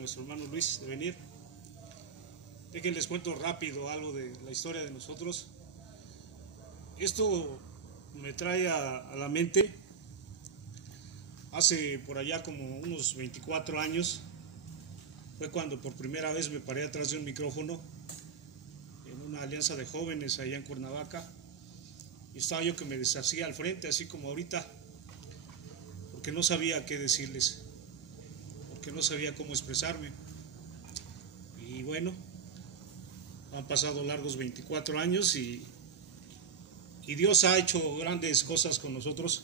nuestro hermano Luis de venir. Déjenles cuento rápido algo de la historia de nosotros. Esto me trae a la mente hace por allá como unos 24 años. Fue cuando por primera vez me paré atrás de un micrófono en una alianza de jóvenes allá en Cuernavaca. Y estaba yo que me deshacía al frente, así como ahorita, porque no sabía qué decirles, porque no sabía cómo expresarme. Y bueno, han pasado largos 24 años y Dios ha hecho grandes cosas con nosotros,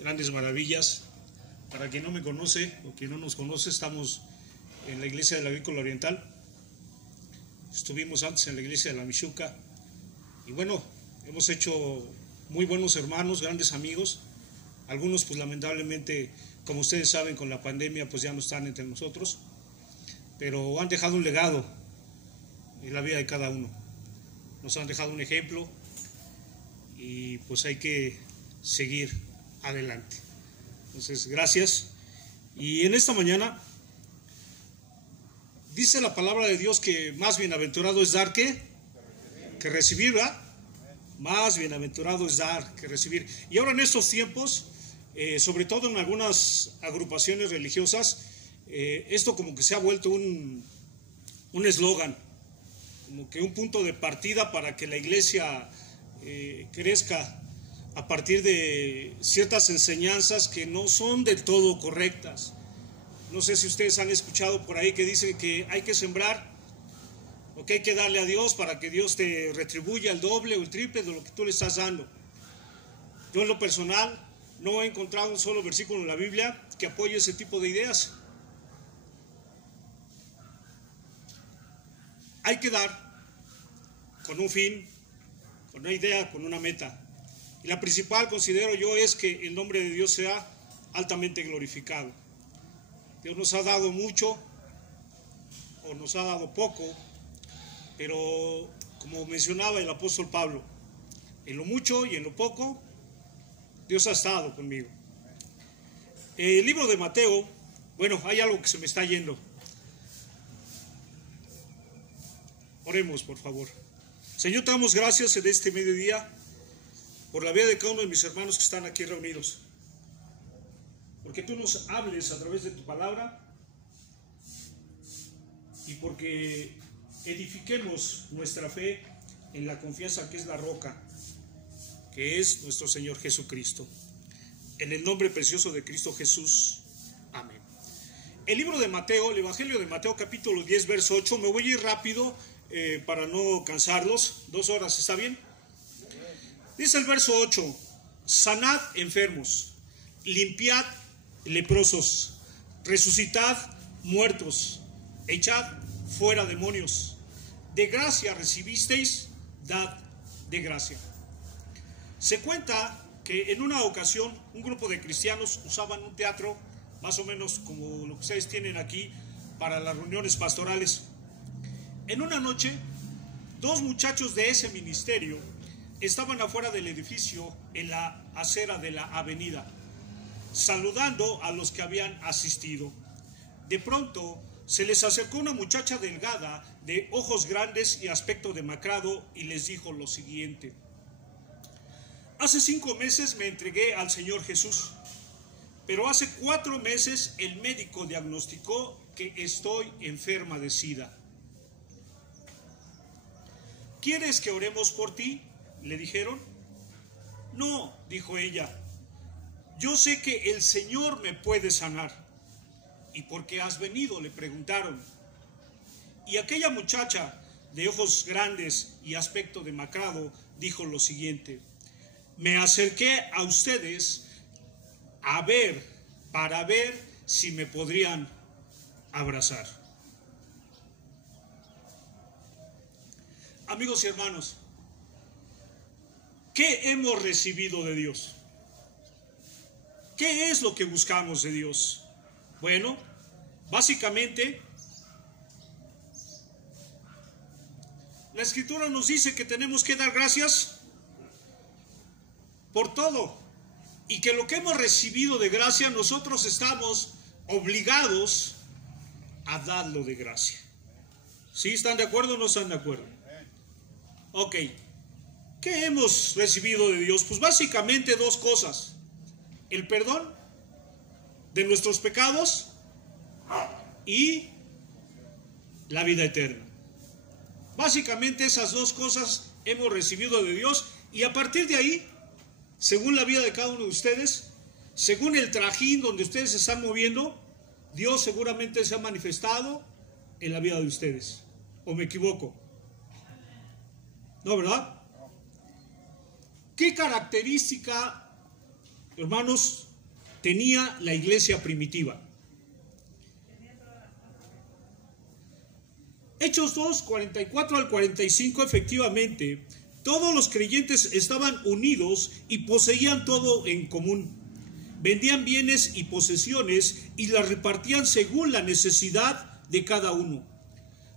grandes maravillas. Para quien no me conoce o quien no nos conoce, estamos en la iglesia de la Agrícola Oriental. Estuvimos antes en la iglesia de la Michuca. Y bueno, hemos hecho muy buenos hermanos, grandes amigos. Algunos pues lamentablemente, como ustedes saben, con la pandemia pues ya no están entre nosotros. Pero han dejado un legado en la vida de cada uno. Nos han dejado un ejemplo y pues hay que seguir adelante. Entonces, gracias. Y en esta mañana dice la palabra de Dios que más bienaventurado es dar que recibir, ¿verdad? Más bienaventurado es dar que recibir. Y ahora en estos tiempos, sobre todo en algunas agrupaciones religiosas, esto como que se ha vuelto un eslogan, como que un punto de partida para que la iglesia crezca a partir de ciertas enseñanzas que no son del todo correctas. No sé si ustedes han escuchado por ahí que dice que hay que sembrar o que hay que darle a Dios para que Dios te retribuya el doble o el triple de lo que tú le estás dando. Yo en lo personal no he encontrado un solo versículo en la Biblia que apoye ese tipo de ideas. Hay que dar con un fin, con una idea, con una meta. Y la principal, considero yo, es que el nombre de Dios sea altamente glorificado. Dios nos ha dado mucho o nos ha dado poco, pero como mencionaba el apóstol Pablo, en lo mucho y en lo poco, Dios ha estado conmigo. El libro de Mateo, bueno, hay algo que se me está yendo. Oremos, por favor. Señor, te damos gracias en este mediodía por la vida de cada uno de mis hermanos que están aquí reunidos. Porque tú nos hables a través de tu palabra y porque edifiquemos nuestra fe en la confianza que es la roca, que es nuestro Señor Jesucristo. En el nombre precioso de Cristo Jesús. Amén. El libro de Mateo, el Evangelio de Mateo, capítulo 10, verso 8. Me voy a ir rápido para no cansarlos. 2 horas, ¿está bien? Dice el verso 8: sanad enfermos, limpiad leprosos, resucitad muertos, echad fuera demonios. De gracia recibisteis, dad de gracia. Se cuenta que en una ocasión un grupo de cristianos usaban un teatro más o menos como lo que ustedes tienen aquí para las reuniones pastorales. En una noche, 2 muchachos de ese ministerio estaban afuera del edificio en la acera de la avenida, saludando a los que habían asistido. De pronto se les acercó una muchacha delgada, de ojos grandes y aspecto demacrado, y les dijo lo siguiente: hace 5 meses me entregué al Señor Jesús, pero hace 4 meses el médico diagnosticó que estoy enferma de SIDA. ¿Quieres que oremos por ti?, le dijeron. No, dijo ella, yo sé que el Señor me puede sanar. ¿Y por qué has venido?, le preguntaron. Y aquella muchacha de ojos grandes y aspecto demacrado dijo lo siguiente: me acerqué a ustedes para ver si me podrían abrazar. Amigos y hermanos, ¿qué hemos recibido de Dios? ¿Qué es lo que buscamos de Dios? Bueno, básicamente, la Escritura nos dice que tenemos que dar gracias por todo, y que lo que hemos recibido de gracia nosotros estamos obligados a darlo de gracia. ¿Sí están de acuerdo o no están de acuerdo? Ok. ¿Qué hemos recibido de Dios? Pues básicamente dos cosas. El perdón de nuestros pecados y la vida eterna. Básicamente esas dos cosas hemos recibido de Dios, y a partir de ahí, según la vida de cada uno de ustedes, según el trajín donde ustedes se están moviendo, Dios seguramente se ha manifestado en la vida de ustedes. ¿O me equivoco? ¿No, verdad? ¿Qué característica, hermanos, tenía la iglesia primitiva? Hechos 2, 44 al 45, efectivamente, todos los creyentes estaban unidos y poseían todo en común. Vendían bienes y posesiones y las repartían según la necesidad de cada uno.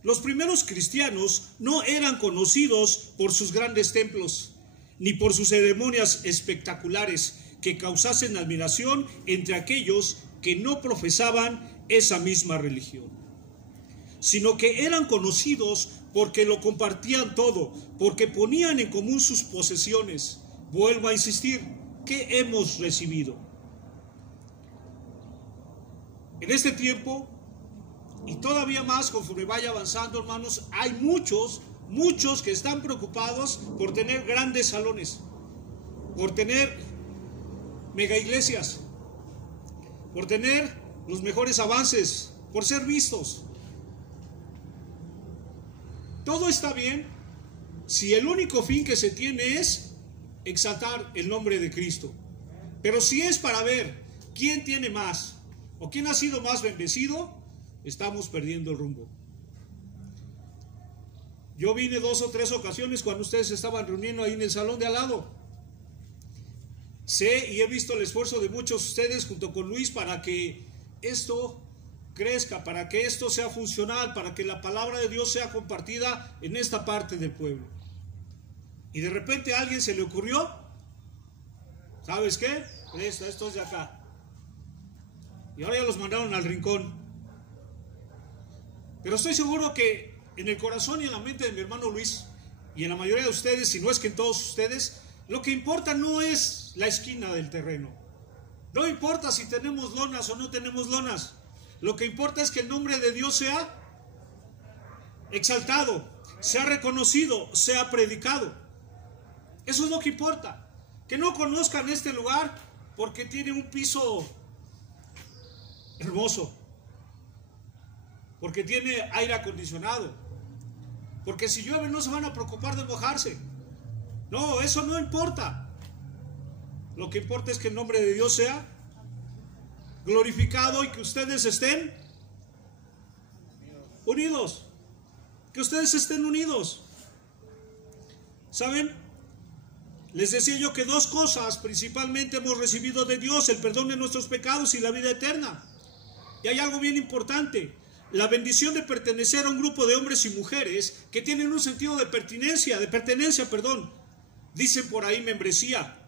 Los primeros cristianos no eran conocidos por sus grandes templos, ni por sus ceremonias espectaculares que causasen admiración entre aquellos que no profesaban esa misma religión, sino que eran conocidos porque lo compartían todo, porque ponían en común sus posesiones. Vuelvo a insistir, ¿qué hemos recibido? En este tiempo, y todavía más conforme vaya avanzando, hermanos, hay muchos que están preocupados por tener grandes salones, por tener mega iglesias, por tener los mejores avances, por ser vistos. Todo está bien si el único fin que se tiene es exaltar el nombre de Cristo. Pero si es para ver quién tiene más o quién ha sido más bendecido, estamos perdiendo el rumbo. Yo vine 2 o 3 ocasiones cuando ustedes estaban reuniendo ahí en el salón de al lado. Sé y he visto el esfuerzo de muchos de ustedes junto con Luis para que esto crezca, para que esto sea funcional, para que la palabra de Dios sea compartida en esta parte del pueblo. Y de repente a alguien se le ocurrió, ¿sabes qué? Estos de acá. Y ahora ya los mandaron al rincón. Pero estoy seguro que en el corazón y en la mente de mi hermano Luis, y en la mayoría de ustedes, si no es que en todos ustedes, lo que importa no es la esquina del terreno. No importa si tenemos lonas o no tenemos lonas. Lo que importa es que el nombre de Dios sea exaltado, sea reconocido, sea predicado. Eso es lo que importa. Que no conozcan este lugar porque tiene un piso hermoso, porque tiene aire acondicionado, porque si llueve no se van a preocupar de mojarse. No, eso no importa. Lo que importa es que el nombre de Dios sea glorificado y que ustedes estén unidos. Que ustedes estén unidos. ¿Saben? Les decía yo que 2 cosas principalmente hemos recibido de Dios: el perdón de nuestros pecados y la vida eterna. Y hay algo bien importante: la bendición de pertenecer a un grupo de hombres y mujeres que tienen un sentido de pertenencia, Dicen por ahí membresía.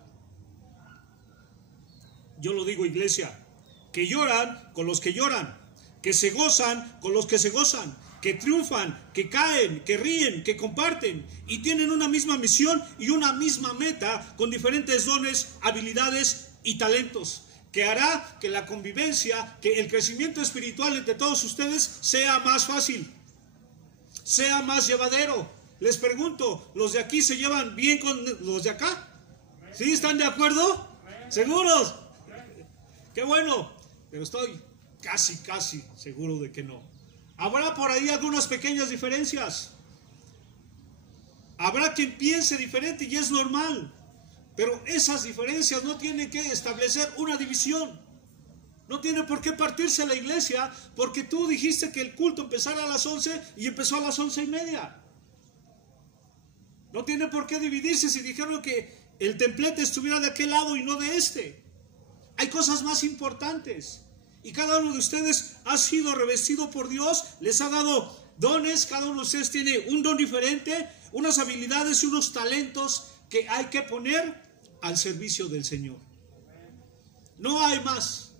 Yo lo digo iglesia. Que lloran con los que lloran, que se gozan con los que se gozan, que triunfan, que caen, que ríen, que comparten y tienen una misma misión y una misma meta con diferentes dones, habilidades y talentos, que hará que la convivencia, que el crecimiento espiritual entre todos ustedes sea más fácil, sea más llevadero. Les pregunto, ¿los de aquí se llevan bien con los de acá? ¿Sí están de acuerdo? ¿Seguros? ¡Qué bueno! Pero estoy casi seguro de que no. Habrá por ahí algunas pequeñas diferencias. Habrá quien piense diferente y es normal. Pero esas diferencias no tienen que establecer una división. No tiene por qué partirse la iglesia porque tú dijiste que el culto empezara a las 11 y empezó a las 11:30. No tiene por qué dividirse si dijeron que el templete estuviera de aquel lado y no de este. Hay cosas más importantes. Y cada uno de ustedes ha sido revestido por Dios, les ha dado dones, cada uno de ustedes tiene un don diferente, unas habilidades y unos talentos que hay que poner al servicio del Señor. No hay más.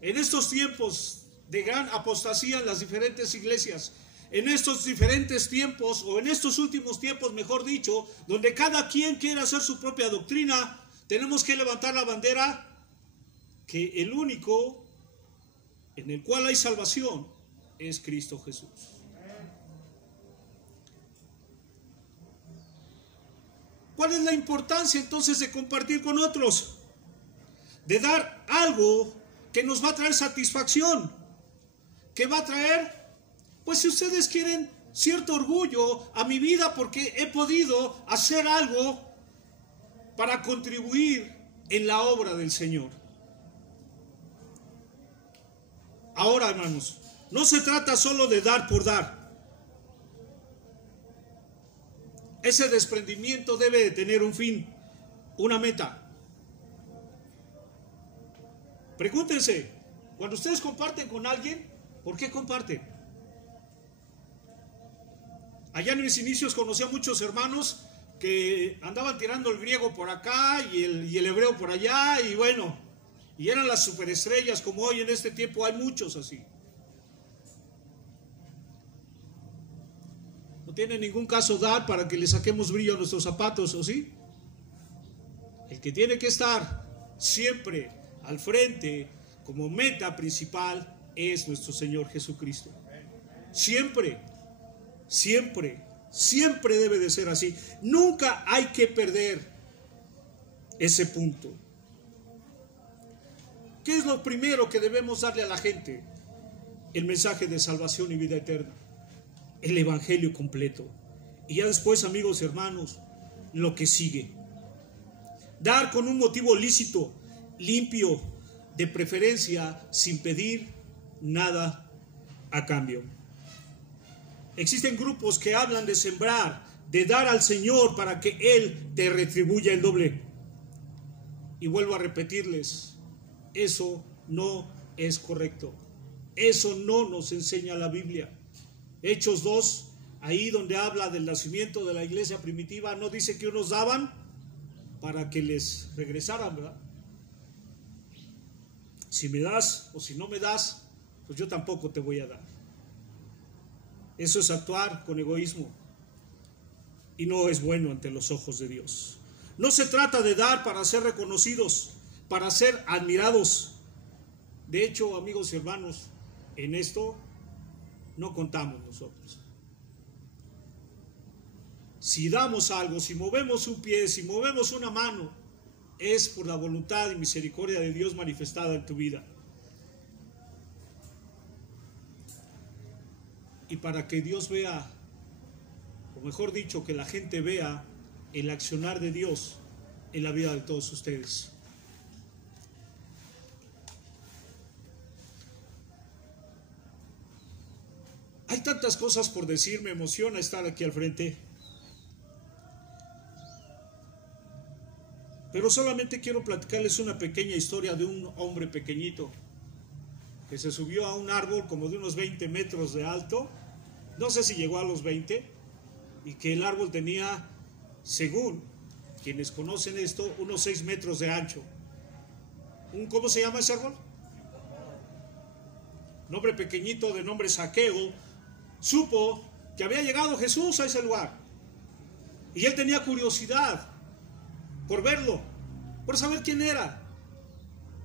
En estos tiempos de gran apostasía en las diferentes iglesias. En estos diferentes tiempos, o en estos últimos tiempos, mejor dicho, donde cada quien quiere hacer su propia doctrina, tenemos que levantar la bandera que el único en el cual hay salvación es Cristo Jesús. ¿Cuál es la importancia entonces de compartir con otros? De dar algo que nos va a traer satisfacción. ¿Qué va a traer? Pues si ustedes quieren cierto orgullo a mi vida porque he podido hacer algo para contribuir en la obra del Señor. Ahora, hermanos, no se trata solo de dar por dar. Ese desprendimiento debe de tener un fin, una meta. Pregúntense, cuando ustedes comparten con alguien, ¿por qué comparten? Allá en mis inicios conocí a muchos hermanos que andaban tirando el griego por acá y el hebreo por allá, y bueno, y eran las superestrellas, como hoy en este tiempo hay muchos así. No tiene ningún caso dar para que le saquemos brillo a nuestros zapatos, ¿o sí? El que tiene que estar siempre al frente como meta principal es nuestro Señor Jesucristo. Siempre, siempre, siempre debe de ser así. Nunca hay que perder ese punto. ¿Qué es lo primero que debemos darle a la gente? El mensaje de salvación y vida eterna. El evangelio completo. Y ya después, amigos y hermanos, lo que sigue. Dar con un motivo lícito, limpio, de preferencia, sin pedir nada a cambio. Existen grupos que hablan de sembrar, de dar al Señor para que Él te retribuya el doble. Y vuelvo a repetirles, eso no es correcto. Eso no nos enseña la Biblia. Hechos 2, ahí donde habla del nacimiento de la iglesia primitiva, no dice que unos daban para que les regresaran, ¿verdad? Si me das o si no me das, pues yo tampoco te voy a dar. Eso es actuar con egoísmo y no es bueno ante los ojos de Dios. No se trata de dar para ser reconocidos, para ser admirados. De hecho, amigos y hermanos, en esto no contamos nosotros. Si damos algo, si movemos un pie, si movemos una mano, es por la voluntad y misericordia de Dios manifestada en tu vida. Y para que Dios vea, o mejor dicho, que la gente vea el accionar de Dios en la vida de todos ustedes. Hay tantas cosas por decir, me emociona estar aquí al frente. Pero solamente quiero platicarles una pequeña historia de un hombre pequeñito que se subió a un árbol como de unos 20 metros de alto, no sé si llegó a los 20, y que el árbol tenía, según quienes conocen esto, unos 6 metros de ancho. ¿Cómo se llama ese árbol? Un hombre pequeñito de nombre Zaqueo supo que había llegado Jesús a ese lugar, y él tenía curiosidad por verlo, por saber quién era.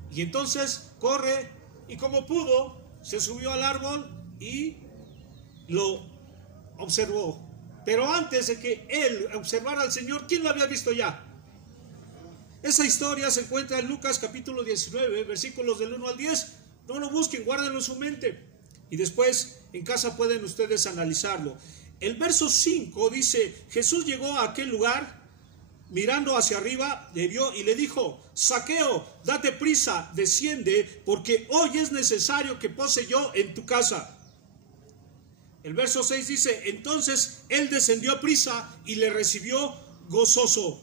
Y entonces corre y como pudo, se subió al árbol y lo observó. Pero antes de que él observara al Señor, ¿quién lo había visto ya? Esa historia se encuentra en Lucas capítulo 19, versículos del 1 al 10. No lo busquen, guárdenlo en su mente. Y después en casa pueden ustedes analizarlo. El verso 5 dice, Jesús llegó a aquel lugar, mirando hacia arriba, le vio y le dijo, Zaqueo, date prisa, desciende, porque hoy es necesario que pose yo en tu casa. El verso 6 dice, entonces él descendió a prisa y le recibió gozoso.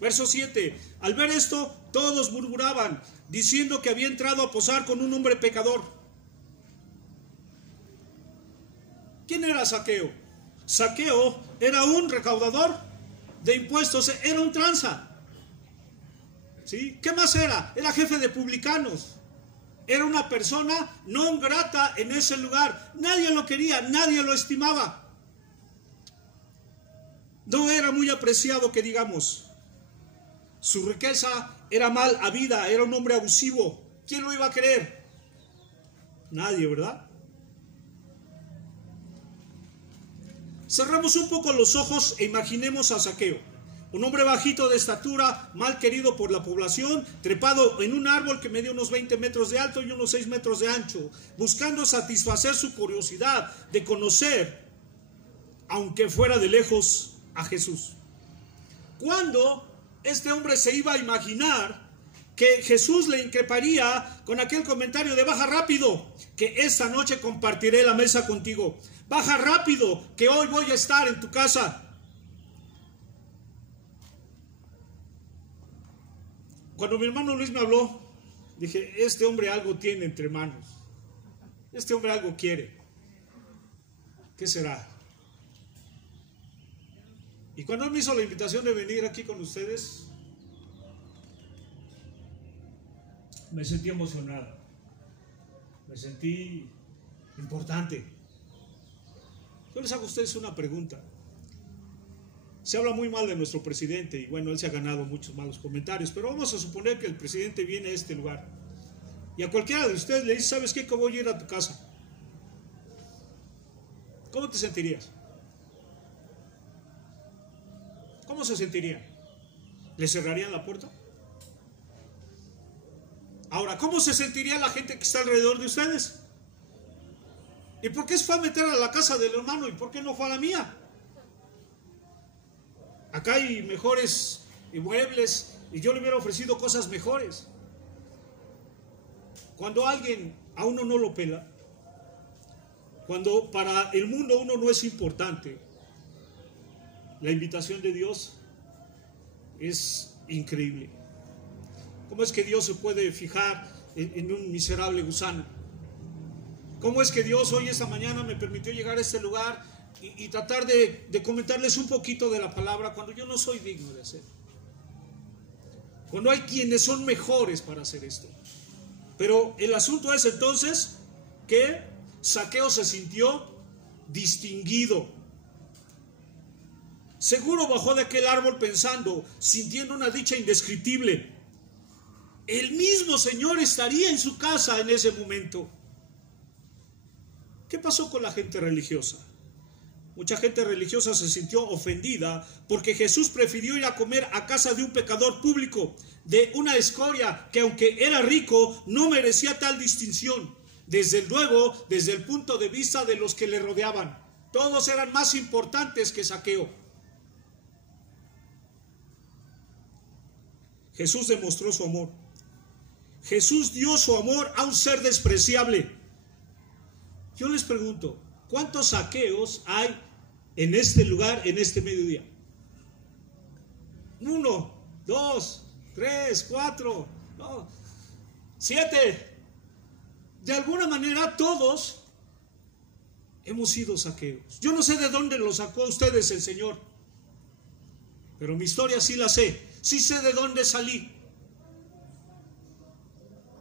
Verso 7, al ver esto, todos murmuraban, diciendo que había entrado a posar con un hombre pecador. ¿Quién era Zaqueo? Zaqueo era un recaudador de impuestos, era un tranza. ¿Sí? ¿Qué más era? Era jefe de publicanos. Era una persona non grata en ese lugar. Nadie lo quería, nadie lo estimaba. No era muy apreciado, que digamos. Su riqueza era mal habida, era un hombre abusivo. ¿Quién lo iba a querer? Nadie, ¿verdad? Cerramos un poco los ojos e imaginemos a Zaqueo. Un hombre bajito de estatura, mal querido por la población, trepado en un árbol que medía unos 20 metros de alto y unos 6 metros de ancho, buscando satisfacer su curiosidad de conocer, aunque fuera de lejos, a Jesús. ¿Cuándo este hombre se iba a imaginar que Jesús le increparía con aquel comentario de baja rápido, que esta noche compartiré la mesa contigo? Baja rápido, que hoy voy a estar en tu casa. Cuando mi hermano Luis me habló, dije, este hombre algo tiene entre manos. Este hombre algo quiere. ¿Qué será? Y cuando él me hizo la invitación de venir aquí con ustedes, me sentí emocionado. Me sentí importante. Yo les hago a ustedes una pregunta. Se habla muy mal de nuestro presidente y bueno, él se ha ganado muchos malos comentarios, pero vamos a suponer que el presidente viene a este lugar y a cualquiera de ustedes le dice, ¿sabes qué? Que voy a ir a tu casa. ¿Cómo te sentirías? ¿Cómo se sentirían? ¿Le cerrarían la puerta? Ahora, ¿cómo se sentiría la gente que está alrededor de ustedes? ¿Y por qué se fue a meter a la casa del hermano y por qué no fue a la mía? Acá hay mejores muebles y yo le hubiera ofrecido cosas mejores. Cuando alguien a uno no lo pela, cuando para el mundo uno no es importante, la invitación de Dios es increíble. ¿Cómo es que Dios se puede fijar en un miserable gusano? ¿Cómo es que Dios hoy, esta mañana, me permitió llegar a este lugar y tratar de comentarles un poquito de la palabra cuando yo no soy digno de hacerlo? Cuando hay quienes son mejores para hacer esto. Pero el asunto es entonces que Zaqueo se sintió distinguido. Seguro bajó de aquel árbol pensando, sintiendo una dicha indescriptible. El mismo Señor estaría en su casa en ese momento. ¿Qué pasó con la gente religiosa? Mucha gente religiosa se sintió ofendida porque Jesús prefirió ir a comer a casa de un pecador público, de una escoria que aunque era rico no merecía tal distinción. Desde luego, desde el punto de vista de los que le rodeaban, todos eran más importantes que Zaqueo. Jesús demostró su amor. Jesús dio su amor a un ser despreciable. Yo les pregunto, ¿cuántos Zaqueos hay en este lugar, en este mediodía? 1, 2, 3, 4, 7. De alguna manera todos hemos sido Zaqueos. Yo no sé de dónde lo sacó a ustedes el Señor, pero mi historia sí la sé. Sí sé de dónde salí.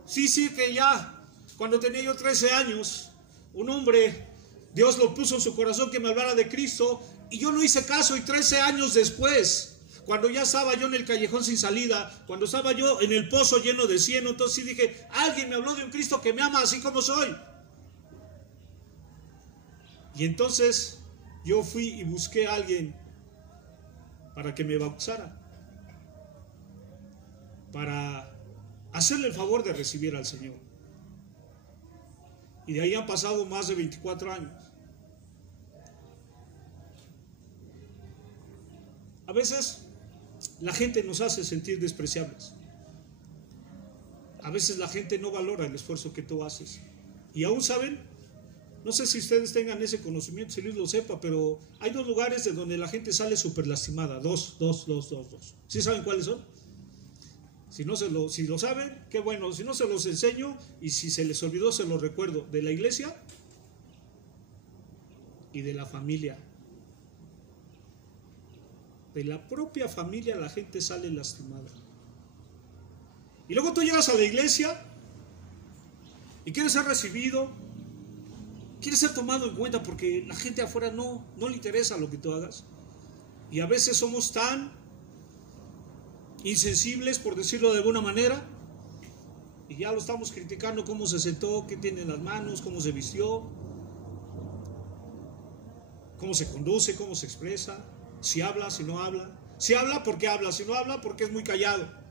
Sí, que ya cuando tenía yo 13 años, un hombre, Dios lo puso en su corazón que me hablara de Cristo y yo no hice caso, y 13 años después, cuando ya estaba yo en el callejón sin salida, cuando estaba yo en el pozo lleno de cieno, entonces sí dije, alguien me habló de un Cristo que me ama así como soy. Y entonces yo fui y busqué a alguien para que me bautizara, para hacerle el favor de recibir al Señor. Y de ahí han pasado más de 24 años. A veces la gente nos hace sentir despreciables. A veces la gente no valora el esfuerzo que tú haces. Y aún saben, no sé si ustedes tengan ese conocimiento, si Luis lo sepa, pero hay 2 lugares de donde la gente sale súper lastimada. Dos. ¿Sí saben cuáles son? Si lo saben, qué bueno. Si no, se los enseño, y si se les olvidó, se los recuerdo. De la iglesia y de la familia. De la propia familia la gente sale lastimada. Y luego tú llegas a la iglesia y quieres ser recibido, quieres ser tomado en cuenta, porque la gente afuera no le interesa lo que tú hagas. Y a veces somos tan insensibles, por decirlo de alguna manera, y ya lo estamos criticando, cómo se sentó, qué tiene en las manos, cómo se vistió, cómo se conduce, cómo se expresa, si habla, si no habla. Si habla, ¿por qué habla? Si no habla, porque es muy callado.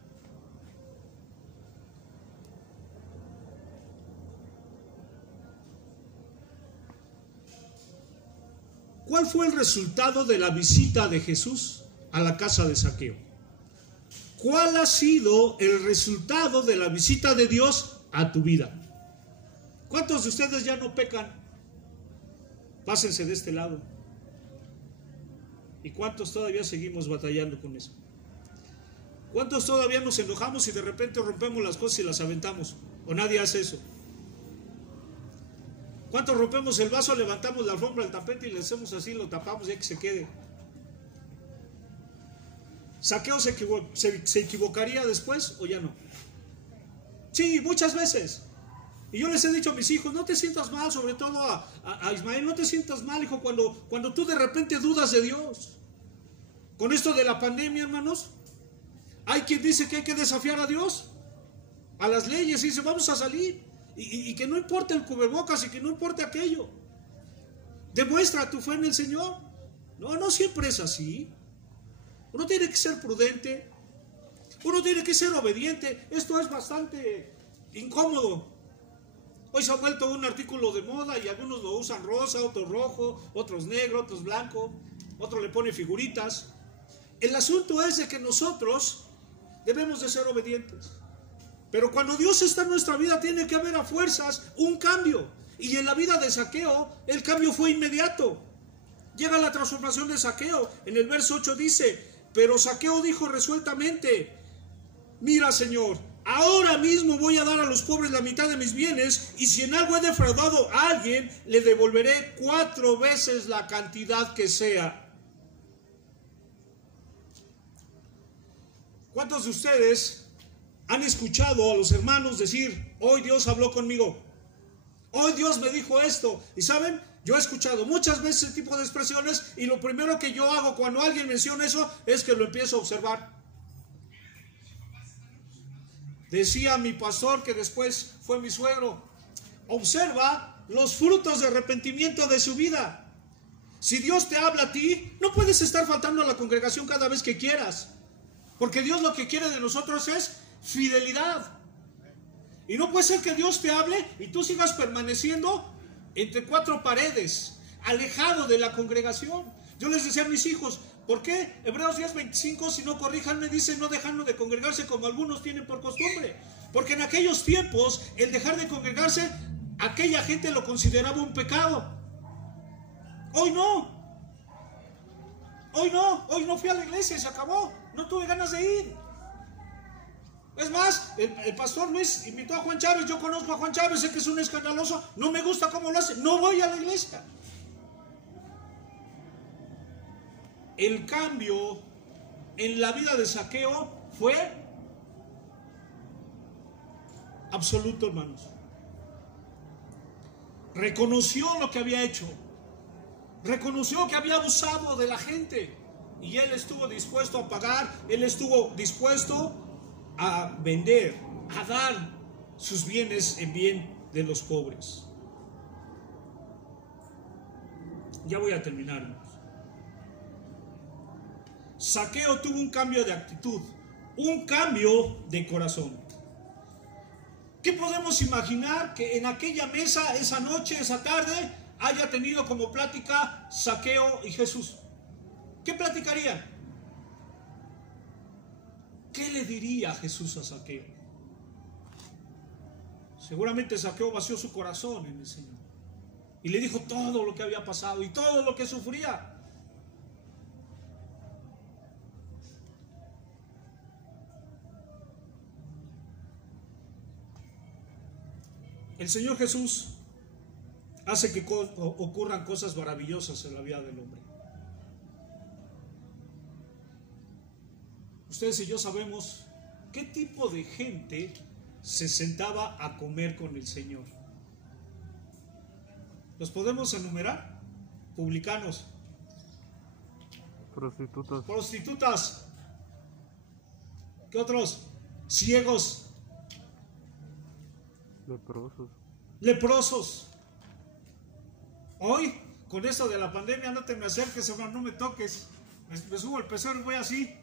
¿Cuál fue el resultado de la visita de Jesús a la casa de Zaqueo? ¿Cuál ha sido el resultado de la visita de Dios a tu vida? ¿Cuántos de ustedes ya no pecan? Pásense de este lado. ¿Y cuántos todavía seguimos batallando con eso? ¿Cuántos todavía nos enojamos y de repente rompemos las cosas y las aventamos? ¿O nadie hace eso? ¿Cuántos rompemos el vaso, levantamos la alfombra, el tapete y le hacemos así, lo tapamos ya que se quede? ¿Zaqueo se equivocaría después o ya no? Sí, muchas veces. Y yo les he dicho a mis hijos, no te sientas mal, sobre todo a Ismael, no te sientas mal, hijo, cuando tú de repente dudas de Dios. Con esto de la pandemia, hermanos, hay quien dice que hay que desafiar a Dios, a las leyes, y dice, vamos a salir, y que no importa el cubrebocas, y que no importa aquello. Demuestra tu fe en el Señor. No siempre es así. Uno tiene que ser prudente, uno tiene que ser obediente. Esto es bastante incómodo. Hoy se ha vuelto un artículo de moda y algunos lo usan rosa, otros rojo, otros negro, otros blanco, otro le pone figuritas. El asunto es de que nosotros debemos de ser obedientes. Pero cuando Dios está en nuestra vida tiene que haber a fuerzas un cambio. Y en la vida de Zaqueo el cambio fue inmediato. Llega la transformación de Zaqueo. En el verso 8 dice, pero Zaqueo dijo resueltamente, mira, Señor, ahora mismo voy a dar a los pobres la mitad de mis bienes, y si en algo he defraudado a alguien, le devolveré 4 veces la cantidad que sea. ¿Cuántos de ustedes han escuchado a los hermanos decir, hoy Dios habló conmigo? Hoy Dios me dijo esto. Y saben, yo he escuchado muchas veces ese tipo de expresiones, y lo primero que yo hago cuando alguien menciona eso es que lo empiezo a observar. Decía mi pastor, que después fue mi suegro, observa los frutos de arrepentimiento de su vida. Si Dios te habla a ti, no puedes estar faltando a la congregación cada vez que quieras, porque Dios lo que quiere de nosotros es fidelidad. Y no puede ser que Dios te hable y tú sigas permaneciendo entre 4 paredes, alejado de la congregación. Yo les decía a mis hijos, ¿por qué Hebreos 10:25, si no corríjanme, dice no dejando de congregarse como algunos tienen por costumbre? Porque en aquellos tiempos el dejar de congregarse, aquella gente lo consideraba un pecado. Hoy no. Hoy no fui a la iglesia y se acabó. No tuve ganas de ir. Es más, el pastor Luis invitó a Juan Chávez. Yo conozco a Juan Chávez, sé que es un escandaloso. No me gusta cómo lo hace. No voy a la iglesia. El cambio en la vida de Zaqueo fue absoluto, hermanos. Reconoció lo que había hecho. Reconoció que había abusado de la gente. Y él estuvo dispuesto a pagar. Él estuvo dispuesto a vender, a dar sus bienes en bien de los pobres. Ya voy a terminar, hermanos. Zaqueo tuvo un cambio de actitud, un cambio de corazón. ¿Qué podemos imaginar que en aquella mesa, esa noche, esa tarde, haya tenido como plática Zaqueo y Jesús? ¿Qué platicarían? ¿Qué le diría Jesús a Zaqueo? Seguramente Zaqueo vació su corazón en el Señor y le dijo todo lo que había pasado y todo lo que sufría. El Señor Jesús hace que ocurran cosas maravillosas en la vida del hombre. Ustedes y yo sabemos qué tipo de gente se sentaba a comer con el Señor. ¿Los podemos enumerar? Publicanos. Prostitutas. ¿Qué otros? Ciegos. Leprosos. Hoy, con esto de la pandemia, no te me acerques, hermano, no me toques. Me subo al pecero y voy así.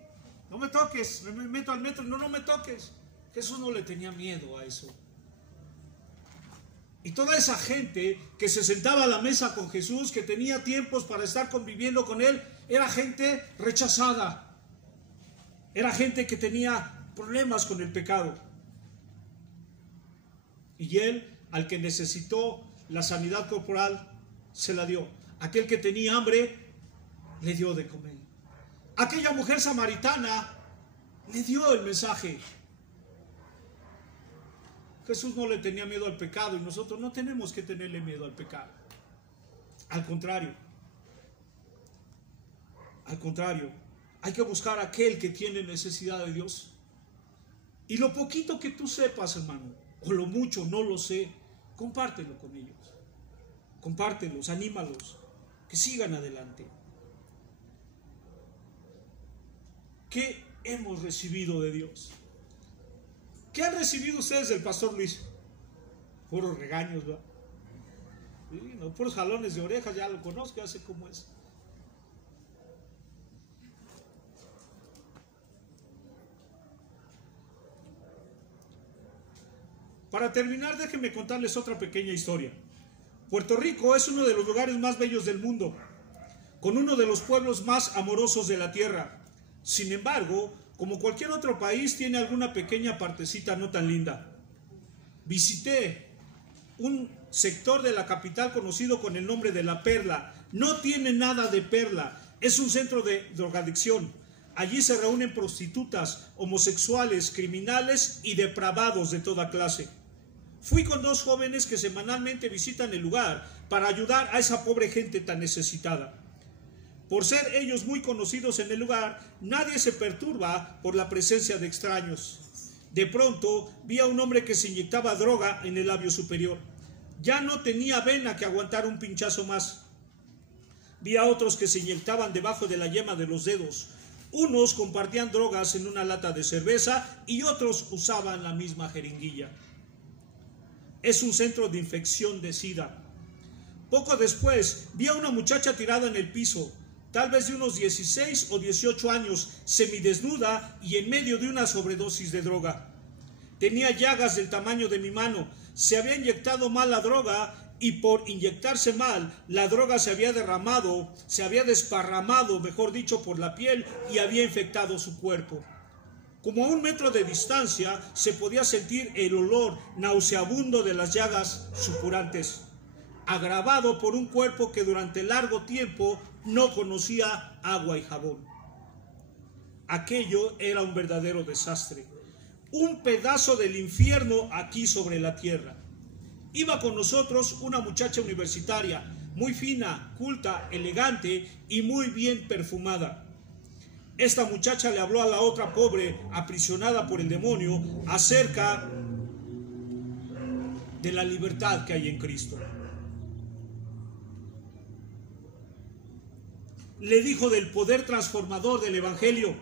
No me toques, me meto al metro, no me toques. Jesús no le tenía miedo a eso. Y toda esa gente que se sentaba a la mesa con Jesús, que tenía tiempos para estar conviviendo con Él, era gente rechazada. Era gente que tenía problemas con el pecado. Y Él, al que necesitó la sanidad corporal, se la dio. Aquel que tenía hambre, le dio de comer. Aquella mujer samaritana le dio el mensaje. Jesús no le tenía miedo al pecado y nosotros no tenemos que tenerle miedo al pecado. Al contrario, hay que buscar a aquel que tiene necesidad de Dios. Y lo poquito que tú sepas, hermano, o lo mucho, no lo sé, compártelo con ellos. Compártelos, anímalos, que sigan adelante. ¿Qué hemos recibido de Dios? ¿Qué han recibido ustedes del pastor Luis? Puros regaños, ¿verdad? Sí, no, puros jalones de orejas, ya lo conozco, ya sé cómo es. Para terminar, déjenme contarles otra pequeña historia. Puerto Rico es uno de los lugares más bellos del mundo, con uno de los pueblos más amorosos de la tierra. Sin embargo, como cualquier otro país, tiene alguna pequeña partecita no tan linda. Visité un sector de la capital conocido con el nombre de La Perla. No tiene nada de perla, es un centro de drogadicción. Allí se reúnen prostitutas, homosexuales, criminales y depravados de toda clase. Fui con 2 jóvenes que semanalmente visitan el lugar para ayudar a esa pobre gente tan necesitada. Por ser ellos muy conocidos en el lugar, nadie se perturba por la presencia de extraños. De pronto vi a un hombre que se inyectaba droga en el labio superior. Ya no tenía vena que aguantar un pinchazo más. Vi a otros que se inyectaban debajo de la yema de los dedos. Unos compartían drogas en una lata de cerveza y otros usaban la misma jeringuilla. Es un centro de infección de SIDA. Poco después vi a una muchacha tirada en el piso, tal vez de unos 16 o 18 años, semidesnuda y en medio de una sobredosis de droga. Tenía llagas del tamaño de mi mano, se había inyectado mal la droga y por inyectarse mal, la droga se había desparramado, mejor dicho, por la piel y había infectado su cuerpo. Como a 1 metro de distancia se podía sentir el olor nauseabundo de las llagas supurantes, agravado por un cuerpo que durante largo tiempo no conocía agua y jabón. Aquello era un verdadero desastre, un pedazo del infierno aquí sobre la tierra. Iba con nosotros una muchacha universitaria, muy fina, culta, elegante y muy bien perfumada. Esta muchacha le habló a la otra pobre, aprisionada por el demonio, acerca de la libertad que hay en Cristo. Le dijo del poder transformador del Evangelio.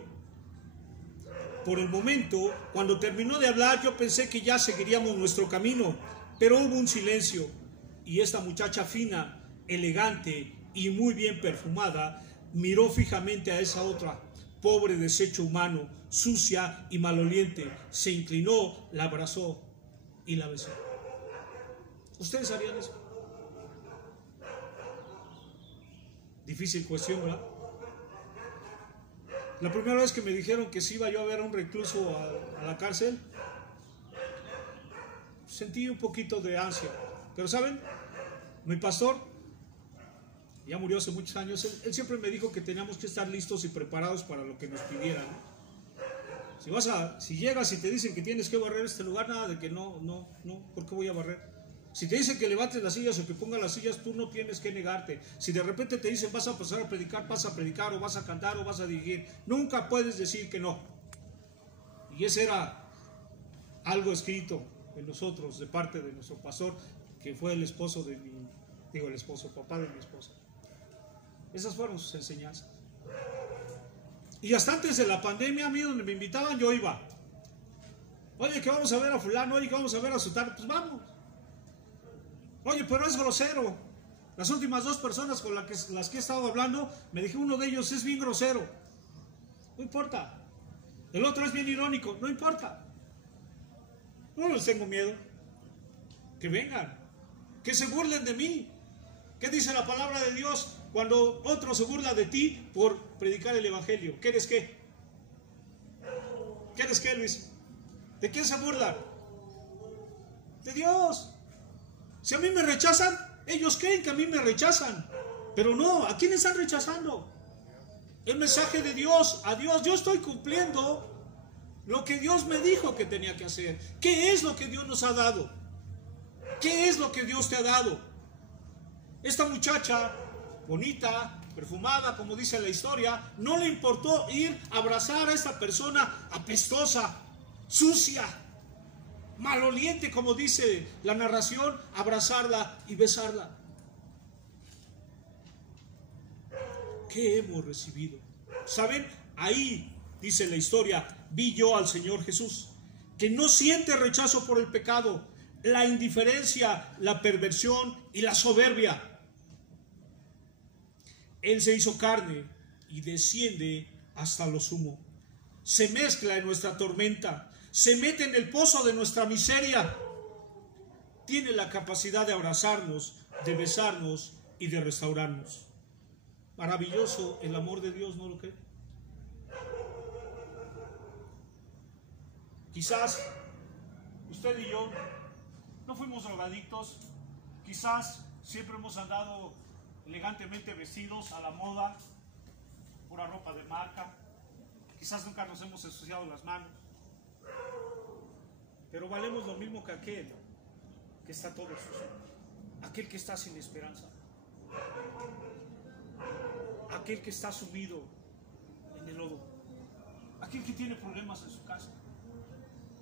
Por el momento, cuando terminó de hablar, yo pensé que ya seguiríamos nuestro camino, pero hubo un silencio, y esta muchacha fina, elegante y muy bien perfumada, miró fijamente a esa otra, pobre desecho humano, sucia y maloliente, se inclinó, la abrazó y la besó. ¿Ustedes harían eso? Difícil cuestión, ¿verdad? La primera vez que me dijeron que si iba yo a ver a un recluso a la cárcel, sentí un poquito de ansia. Pero ¿saben? Mi pastor, ya murió hace muchos años, él siempre me dijo que teníamos que estar listos y preparados para lo que nos pidieran. Si llegas y te dicen que tienes que barrer este lugar, nada de que no, ¿por qué voy a barrer? Si te dicen que levantes las sillas o que pongas las sillas, tú no tienes que negarte. Si de repente te dicen vas a pasar a predicar, vas a predicar, o vas a cantar, o vas a dirigir, nunca puedes decir que no. Y ese era algo escrito en nosotros de parte de nuestro pastor, que fue el esposo de Digo, el esposo, papá de mi esposa. Esas fueron sus enseñanzas. Y hasta antes de la pandemia, a mí donde me invitaban yo iba. Oye, que vamos a ver a fulano, oye, que vamos a ver a sutano, pues vamos. Oye, pero es grosero. Las últimas 2 personas con las que he estado hablando, me dije, uno de ellos es bien grosero. No importa. El otro es bien irónico, no importa. No les tengo miedo. Que vengan, que se burlen de mí. ¿Qué dice la palabra de Dios cuando otro se burla de ti por predicar el evangelio? ¿Qué eres qué? ¿Qué eres qué, Luis? ¿De quién se burlan? De Dios. Si a mí me rechazan, ellos creen que a mí me rechazan. Pero no, ¿a quién están rechazando? El mensaje de Dios, a Dios. Yo estoy cumpliendo lo que Dios me dijo que tenía que hacer. ¿Qué es lo que Dios nos ha dado? ¿Qué es lo que Dios te ha dado? Esta muchacha, bonita, perfumada, como dice la historia, no le importó ir a abrazar a esta persona apestosa, sucia, maloliente, como dice la narración, abrazarla y besarla. ¿Qué hemos recibido? ¿Saben? Ahí, dice la historia, vi yo al Señor Jesús, que no siente rechazo por el pecado, la indiferencia, la perversión y la soberbia. Él se hizo carne y desciende hasta lo sumo. Se mezcla en nuestra tormenta, se mete en el pozo de nuestra miseria. Tiene la capacidad de abrazarnos, de besarnos y de restaurarnos. Maravilloso el amor de Dios, ¿no lo cree? Quizás usted y yo no fuimos drogadictos, quizás siempre hemos andado elegantemente vestidos a la moda, pura ropa de marca, quizás nunca nos hemos ensuciado las manos, pero valemos lo mismo que aquel que está todo sucio, aquel que está sin esperanza, aquel que está sumido en el lodo, aquel que tiene problemas en su casa,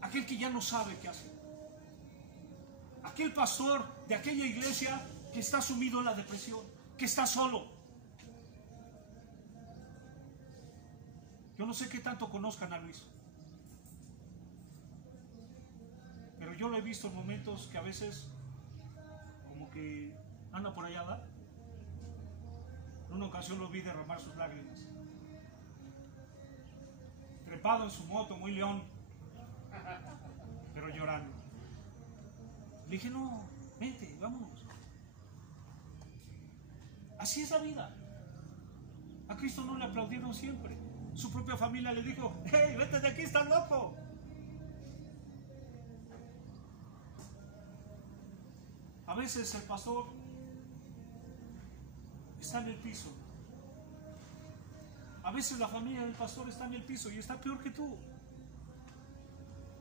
aquel que ya no sabe qué hacer, aquel pastor de aquella iglesia que está sumido en la depresión, que está solo. Yo no sé qué tanto conozcan a Luis, pero yo lo he visto en momentos que a veces como que anda por allá, ¿verdad? En una ocasión lo vi derramar sus lágrimas, trepado en su moto, muy león, pero llorando. Le dije, no, vente, vámonos. Así es la vida. A Cristo no le aplaudieron siempre. Su propia familia le dijo, hey, vete de aquí, estás loco. A veces el pastor está en el piso. A veces la familia del pastor está en el piso y está peor que tú.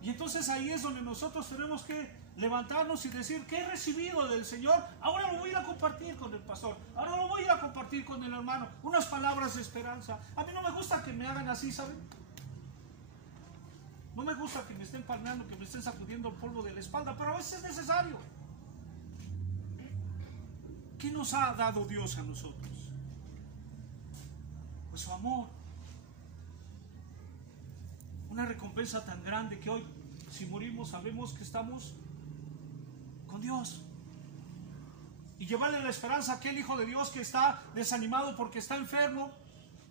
Y entonces ahí es donde nosotros tenemos que levantarnos y decir, ¿qué he recibido del Señor? Ahora lo voy a ir a compartir con el pastor, ahora lo voy a ir a compartir con el hermano, unas palabras de esperanza. A mí no me gusta que me hagan así, ¿saben? No me gusta que me estén palmeando, que me estén sacudiendo el polvo de la espalda, pero a veces es necesario. ¿Qué nos ha dado Dios a nosotros? Pues su amor. Una recompensa tan grande que hoy, si morimos, sabemos que estamos con Dios. Y llevarle la esperanza a aquel hijo de Dios que está desanimado porque está enfermo,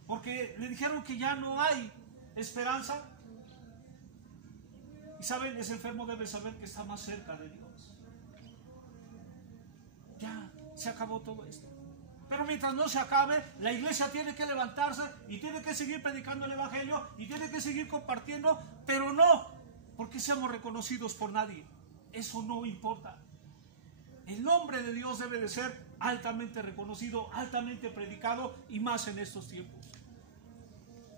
porque le dijeron que ya no hay esperanza. Y saben, ese enfermo debe saber que está más cerca de Dios. Ya se acabó todo esto. Pero mientras no se acabe, la iglesia tiene que levantarse y tiene que seguir predicando el evangelio y tiene que seguir compartiendo, pero no porque seamos reconocidos por nadie. Eso no importa. El nombre de Dios debe de ser altamente reconocido, altamente predicado, y más en estos tiempos.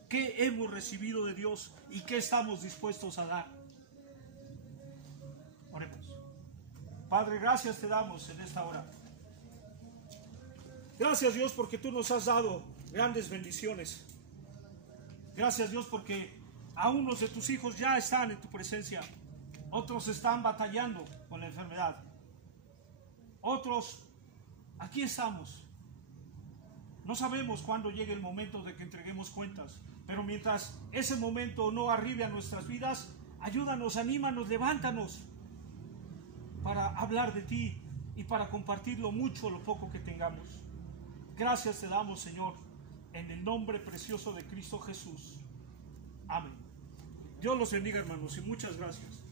¿Qué hemos recibido de Dios y qué estamos dispuestos a dar? Oremos. Padre, gracias te damos en esta hora. Gracias, Dios, porque tú nos has dado grandes bendiciones. Gracias, Dios, porque a unos de tus hijos ya están en tu presencia. Otros están batallando con la enfermedad. Otros aquí estamos. No sabemos cuándo llegue el momento de que entreguemos cuentas, pero mientras ese momento no arribe a nuestras vidas, ayúdanos, anímanos, levántanos para hablar de ti y para compartir lo mucho o lo poco que tengamos. Gracias te damos, Señor, en el nombre precioso de Cristo Jesús. Amén. Dios los bendiga, hermanos, y muchas gracias.